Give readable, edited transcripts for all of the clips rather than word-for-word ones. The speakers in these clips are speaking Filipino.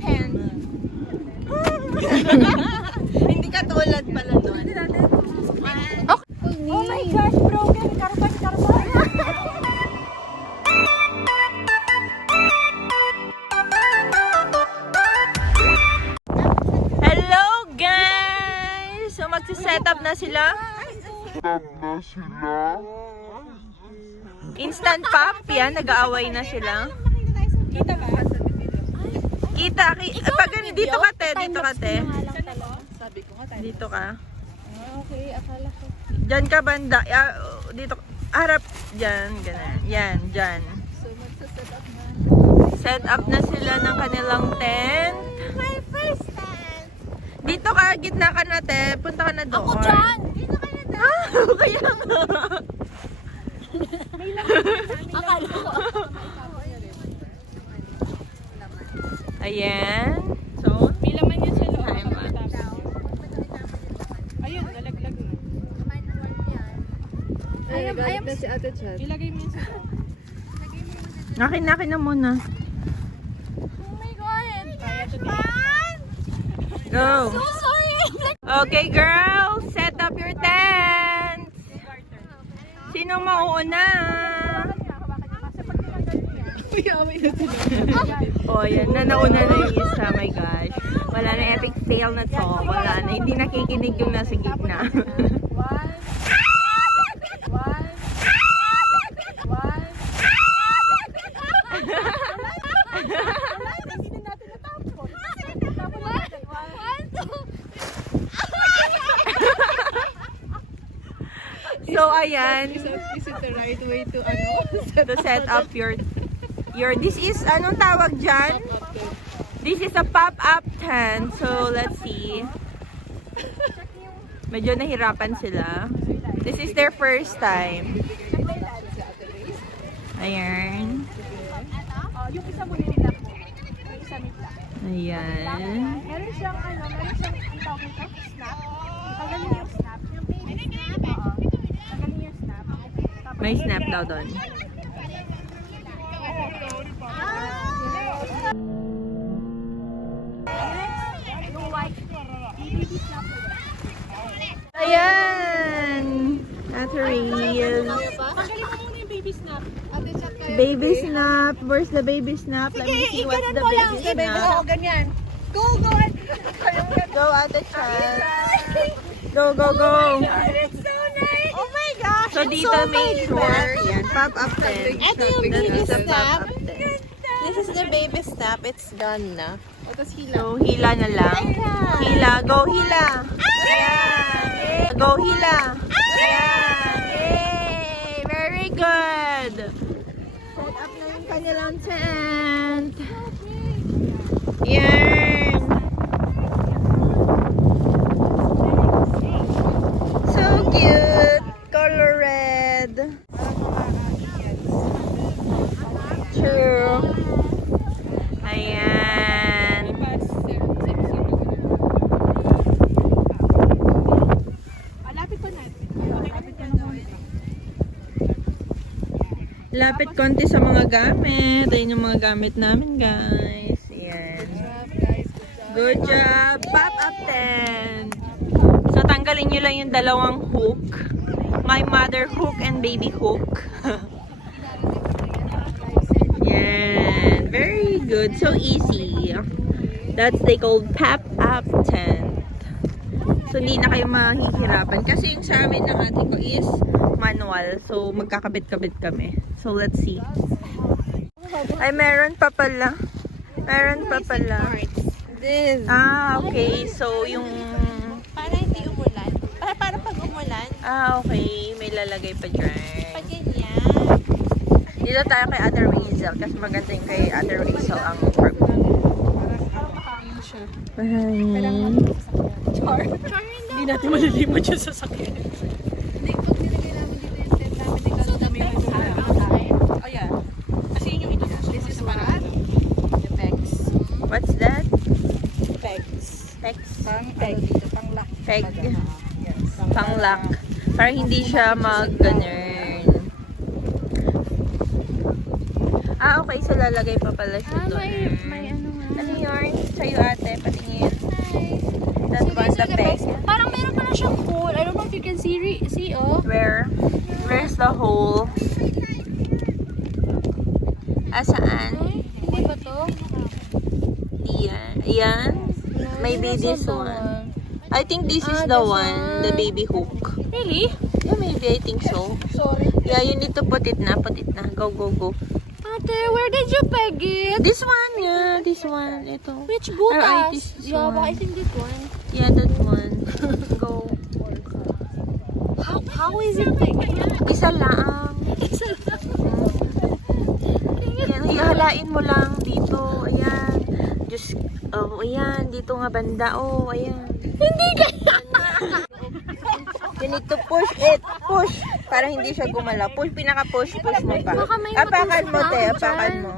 pen. Hindi ka tulad pala nun. Oh my gosh, broken. Karpan. Hello guys! So magsiset up na sila. Instant pop, yan. Nag-aaway na sila. Kita ba? Kita. Pag dito ka, te. Dito ka, te. Sabi ko nga tayo. Dito ka. Okay, akala ko. Diyan ka banda. Dito. Harap. Diyan. Ganun. Yan. Diyan. So, magsaset up na. Set up na sila ng kanilang tent. My first tent. Dito ka. Gitna ka na, te. Punta ka na doon. Ako dyan. Dito ka na dyan. Kaya nga. Akala ko. Ayan. So, May laman yan sa loob. Time Ayun, nalaglag na. Ayun na si Ate Chat. Ilagay mo yun sa loob. akin na muna. Oh my God. Go. So sorry. Okay, girls. Set up your tents. Sino mauuna? Oh, yan. Nauna na yung isa. My gosh. Wala na epic fail na to. Wala na. Hindi nakikinig yung nasa gitna. So, ayan. Is it the right way to To set up your this is, anong tawag dyan? This is a pop-up tent. So, let's see. Medyo nahirapan sila. This is their first time. Ayan. Yung isa mo nila po. Yung isa nila. Ayan. Meron siyang ang tawag nito? Snap. Tanggalin yung snap. Tanggalin yung snap. May snap daw doon. Yung white. Baby snap. Ayan! Catherine. Tanggalin mo muna yung baby snap. Baby snap. Where's the baby snap? Let me see what's the baby snap. ganyan. Go. Go, Ate Chat. Go. It's so nice. Oh my gosh. So, dito make sure. Yan, pop-up tent. Ito yung baby This is the snap. pop-up tent. This is the baby snap. It's done na. So, hila na lang. Hila. Go, hila. Ayan. Go, hila. Ayan. Yay! Very good. Set up na yung kanilang tent. Yan. So cute. Color red. True. Ayan. Lapit pa natin. Lapit konti sa mga gamit. Ayun yung mga gamit namin, guys. Ayan. Good job. Pop-up tent. So, tanggalin nyo lang yung dalawang hook. My mother hook and baby hook. Yan. Very good. So easy. That's they called pop-up tent. So, hindi na kayo mahihirapan. Kasi yung sa amin ng ate ko is manual. So, magkakabit-kabit kami. So, let's see. Ay, meron pa pala. Meron pa pala. This. Okay. So, yung... Para hindi umulan. Para pag umulan, okay. May lalagay pa dyan. pag ganyan. Dito tayo kay Ate Razel. Kasi maganda yung kay Ate Razel ang work. Hindi natin malilimot yung sasakyan. Hindi, pag nilagay namin dito yung tent namin, nagkano kami yung Oh yeah. Kasi yun yung ito. This is para ano? The pegs. What's that? Pegs. Pegs. Peg. Pang lock. Peg. Yes. Pang-lock. Para hindi siya mag-ganun. Okay. So, lalagay pa pala siya doon. May ano nga. Ano yun? Yan. Maybe this one. I think this is the one. The baby hook. Really? Yeah, maybe. I think so. Sorry. Yeah, you need to put it na. Put it na. Go, go, go. Ate, where did you peg it? This one. Yeah, this one. Ito. Which Alright, butas? this Yeah, but I one. think this one. Yeah, that one. Go. How is it pegged? Isa lang. Yan, hihalain mo lang dito. Ayan. Just, oh, ayan. Dito nga banda. Oh, ayan. Hindi ganyan. You need to push it. Push. Para hindi siya gumalaw. Push, pinaka-push. Push mo pa. Baka may Apakan mo, matusok te. na Apakan dyan. mo.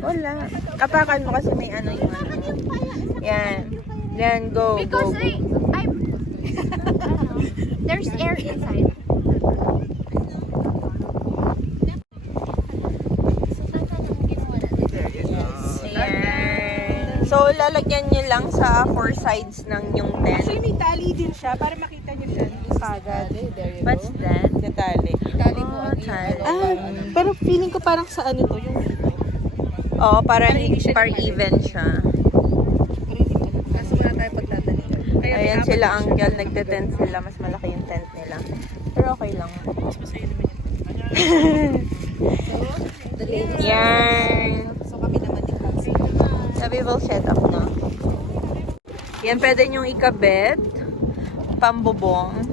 Wala. Apakan mo kasi may ano yung ano. Yan. Yan, go, go, Because go. there's air inside. Ayan. So, lalagyan nyo lang sa four sides ng yung tent. Actually, may tali din siya para makita niyo siya agad. What's that? Sa tali. Tali mo Oh, ang tali. Pero feeling ko parang sa ano to, yung Oo, para hindi siya par lumayo. even siya. kaso wala tayo pagtatali. Kaya may Ayan apat sila na ang siya. girl, nagte-tent sila. Mas malaki yung tent nila. Pero okay lang. Mas masaya naman yun. The ladies. Yan. So kami naman ni Kasi. Sabi will set up na. Yan, pwede nyong ikabit. Pambubong.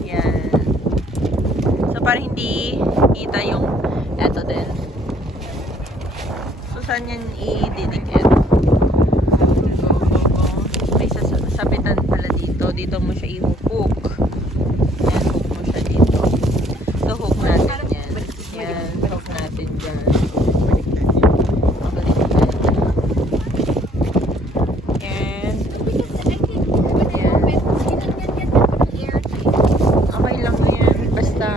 Yan. So, para hindi kita yung eto din. So, saan yan ididikit? Go, go, go. May sapitan pala dito. Dito mo siya i-hook. Yan, hook mo siya dito. So, hook natin yan. Yan, hook natin dyan. And, okay lang yan. Basta,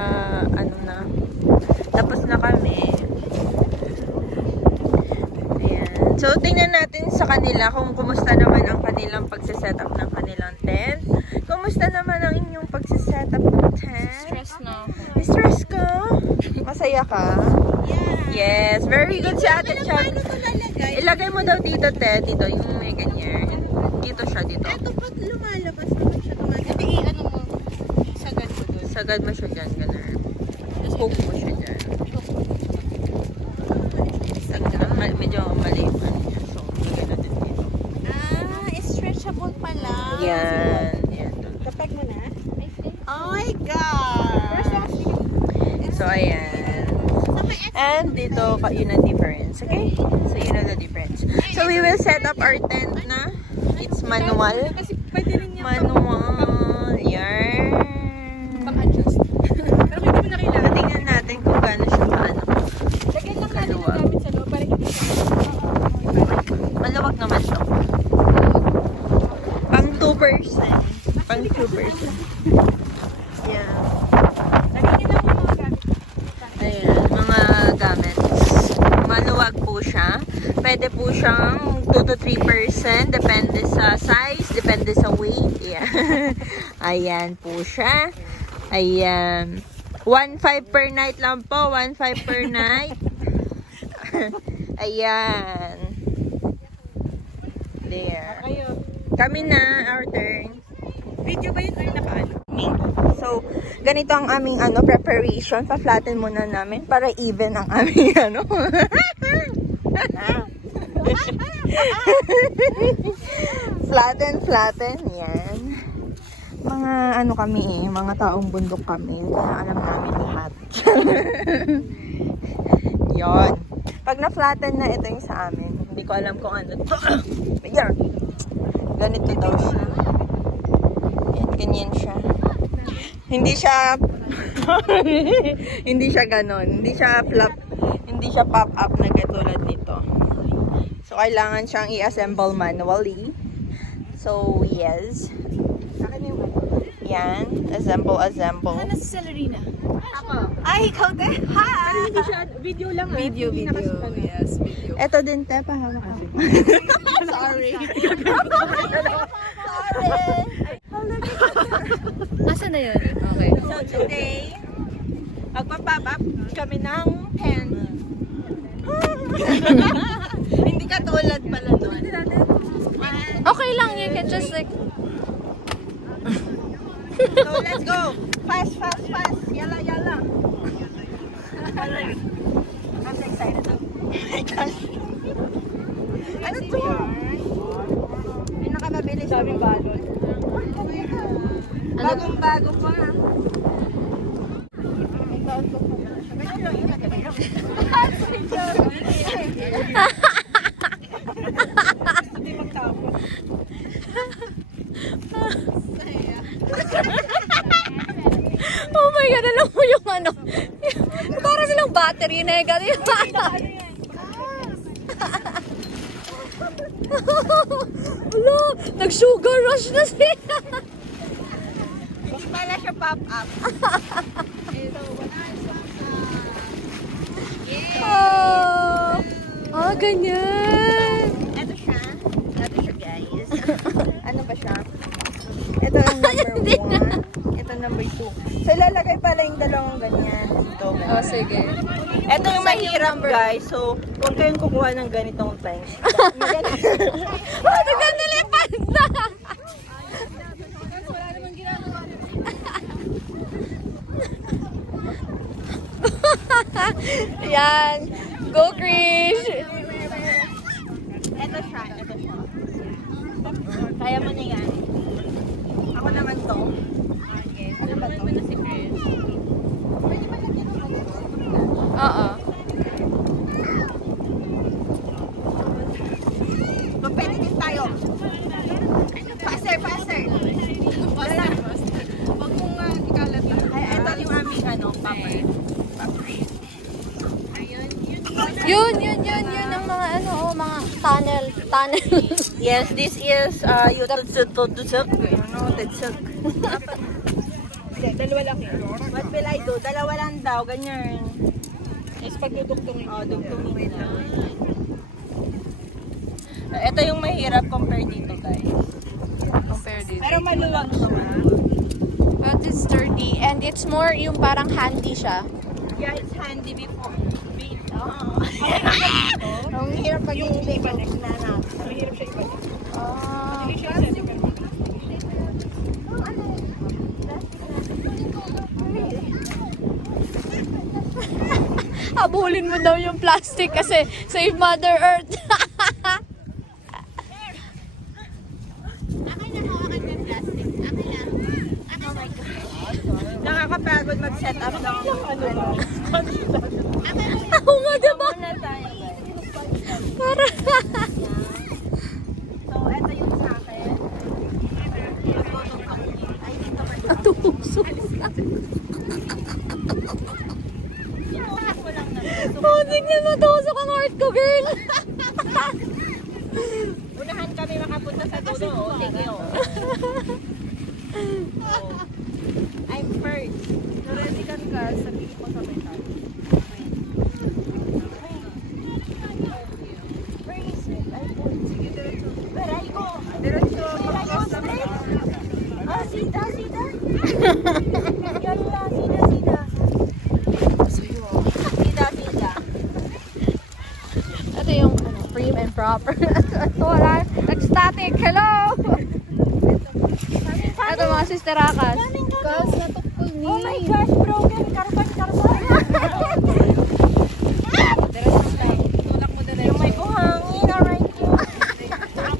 ano na. Tapos na kami. Ayan. So, tingnan natin sa kanila kung kumusta naman ang kanilang pagsiset up ng kanilang tent. Kumusta naman ang inyong pagsiset up ng tent? Stress na. Stress ka? Masaya ka? Yes. Very good si Ate Chan. Ilagay mo daw dito, te. Dito, yung may ganyan. Dito siya, dito. Ito pag lumalabas naman siya tumagal. Hindi, ano mo, sagad mo doon. Sagad mo siya dyan, ganun. Hook mo siya dyan. Medyo mali yung ano niya. So, lagay natin dito. Stretchable pala. Yan. Yan. Kapag mo na. Oh my God! So, ayan. And dito, yun ang difference. Okay? So, yun ang the difference. So, we will set up our tent na. It's manual. Kasi pwede rin yung Manual. Yan. pang-adjust. Pero hindi mo na kailangan. So, tingnan natin kung gaano siya paano. Lagyan lang natin Kaluwag. ang gamit sa loob para hindi siya. Maluwag naman to. Pang 2%. Pang 2%. Yeah. Lagyan niyo lang yung mga gamit. Ayan, mga gamits. Maluwag po siya. Pwede po siyang 2 to 3%. Depende sa size, depende sa weight. Yeah. Ayan po siya. Ayan. 1.5 per night lang po. 1.5 per night. Ayan. There. Kayo. Kami na, our turn. Video ba yun or nakaano? So, ganito ang aming preparation. Pa-flatten muna namin para even ang aming flatten. Yan. Mga kami mga taong bundok kami. Kaya alam namin lahat. Yon. Pag na-flatten na, ito yung sa amin. Hindi ko alam kung ano to. Ayan. Ganito daw siya. Yan, ganyan siya. Hindi siya hindi siya ganon. Hindi siya flap. Hindi siya pop up na katulad nito. So, kailangan siyang i-assemble manually. So, yes. Yan. Assemble. Ano si Celerina? Ako. Ay, ikaw din. Hi! Pero hindi siya, video lang ah. Video. Yes, video. Ito din, te. Pahawak ako. Sorry. Nasaan na yun? Okay. So, today, magpa-pop up kami ng tent. Hindi katulad pala nun. So, let's go. Fast, fast, fast. Yala, yala. I'm so excited. Oh my gosh. Ano to? Pinakamabilis. Sabi balon. Bagong-bago pa. Hindi magtapon. Oh my God, alam mo yung ano? Para silang battery na yung Wala, nag-sugar rush na sila. Hindi pala siya pop-up. Oh, ganyan. Ito siya. Ito siya, guys. Ano ba siya? Ito ang number 1. Ito number 2. So, ilalagay pala yung dalawang ganyan dito. Oh, sige. Ito yung mahirap, guys. So, huwag kayong kukuha ng ganitong things. Oh, nagdadalipad na. Wala namang ginagawa. Yan. Go, Krish. Ito siya. Ito siya. Kaya mo na yan. Ako naman to. Okay. Ano ba to? Oo. Competitive tayo. Faster, faster. Faster. Huwag mong ikalat na. Ay, ito yung aming popper. Yun ang mga mga tunnel. Yes, this is YouTube. Dalawa lang yun. What will I do? Dalawa lang daw, ganyan. Tapos pagdudugtungin. Oh, dugtungin na. Ito yung mahirap compare dito, guys. Compare this. Pero maluwag siya. But it's sturdy and it's more yung parang handy siya. Yeah, it's handy before. Ang hirap pag yung ibalik na natin. Mahirap siya ibalik. Ah. Hindi siya kasi. Habulin mo daw yung plastic kasi save Mother Earth. Nakakapagod mag-set up ng ano ba? Oo nga, diba? Muna tayo, guys. Para. So, ito yung sa akin. Ay, dito ka. Tusok. Itusok mo lang naman. Oh, tignan mo, tusok ang heart ko, girl. Unahan kami makapunta sa dulo. Oh. Sige, oh. Oh. I'm first. Ready ka ka, sabihin mo sa metal. Where is it? I put. Sige, diretso. Where I go? Diretso. Where I go straight? Ah, sida, sida. Yalla, sida, sida. Sida, sida. Ito yung prim and proper. Wala. Nag-static. Hello. Ito mga sister Akas. Kas, natukol ni. Oh my gosh, broken. Karpan, karpan. Diretso tayo. Tulak mo diretso. Yung may buhangin, alright.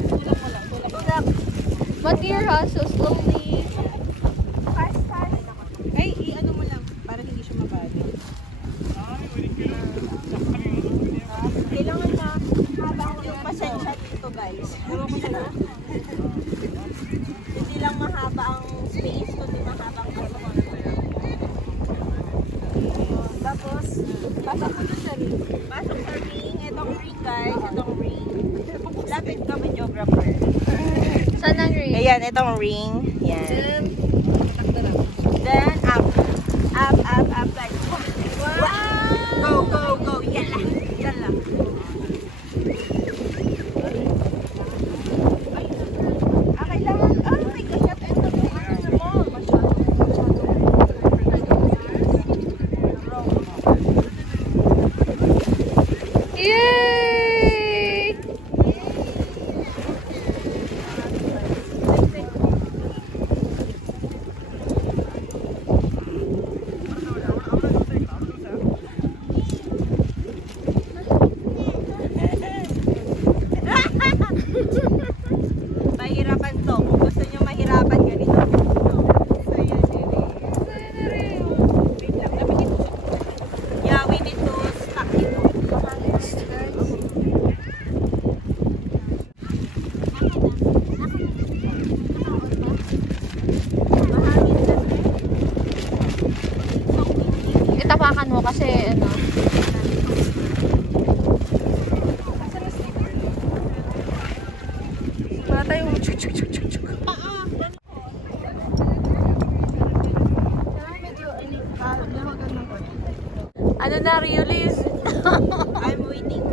Tulak mo lang. Tulak. But dear hustle slowly. Fast, fast. Ay, i-ano mo lang. Para hindi siya mabali. Kailangan na habang yung pasensya dito, guys. Hindi lang mahaba ang space, kundi mahaba ang ano. Tapos, pasok ko sa ring. Pasok sa ring. Itong ring, guys. Itong ring. Lapit ka, videographer. Saan ang ring? Ayan, itong ring. Yan. Then, takda lang. Then, up. Up, up, up. Like, wow! Go, go, go. Yala. Yala. Kailangan, oh my God, ito mo. Yay! hawakan mo kasi ano. Wala tayong chuk. Ano na, Riulis? I'm waiting.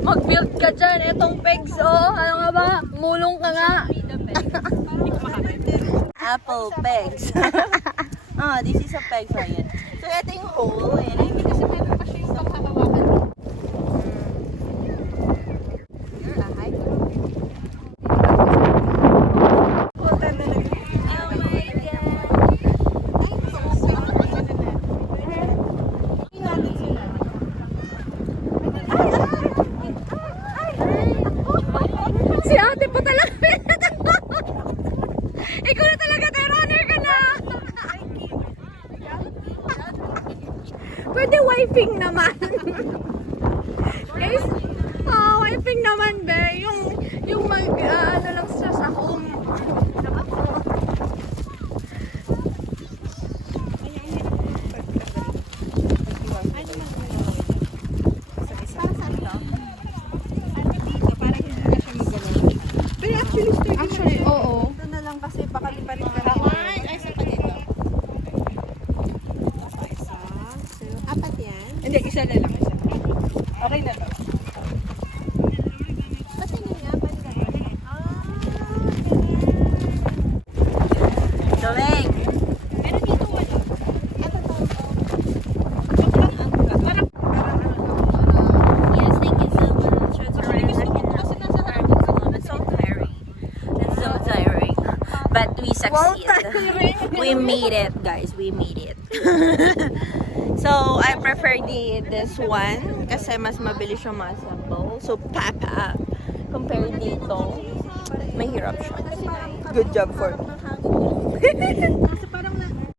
Mag-build ka dyan. Etong pegs, oh. Ano nga ba? Mulong ka nga. Apple pegs. This is a peg, Ryan. So, ito yung hole. And Hindi kasi meron pa siya yung pagkakawakan. Si ate pa talaga. Ikaw na talaga, runner ka na. Pwede wiping naman. Guys, wiping naman, be. Yung ano lang siya sa home. Actually, oo. ito na lang kasi baka di pa rin ka Ay, isa pa dito. Apat yan. Hindi, isa na lang. Isa. Okay na to. Patingin nga, banda. Doeng! Pero dito wala. Yes, thank you so much. It's so tiring. It's so tiring. But we succeed. We made it, guys. We made it. So, I prefer this one kasi mas mabilis siya ma-assemble. So, papa. Compared dito, mahirap siya. Good job for me.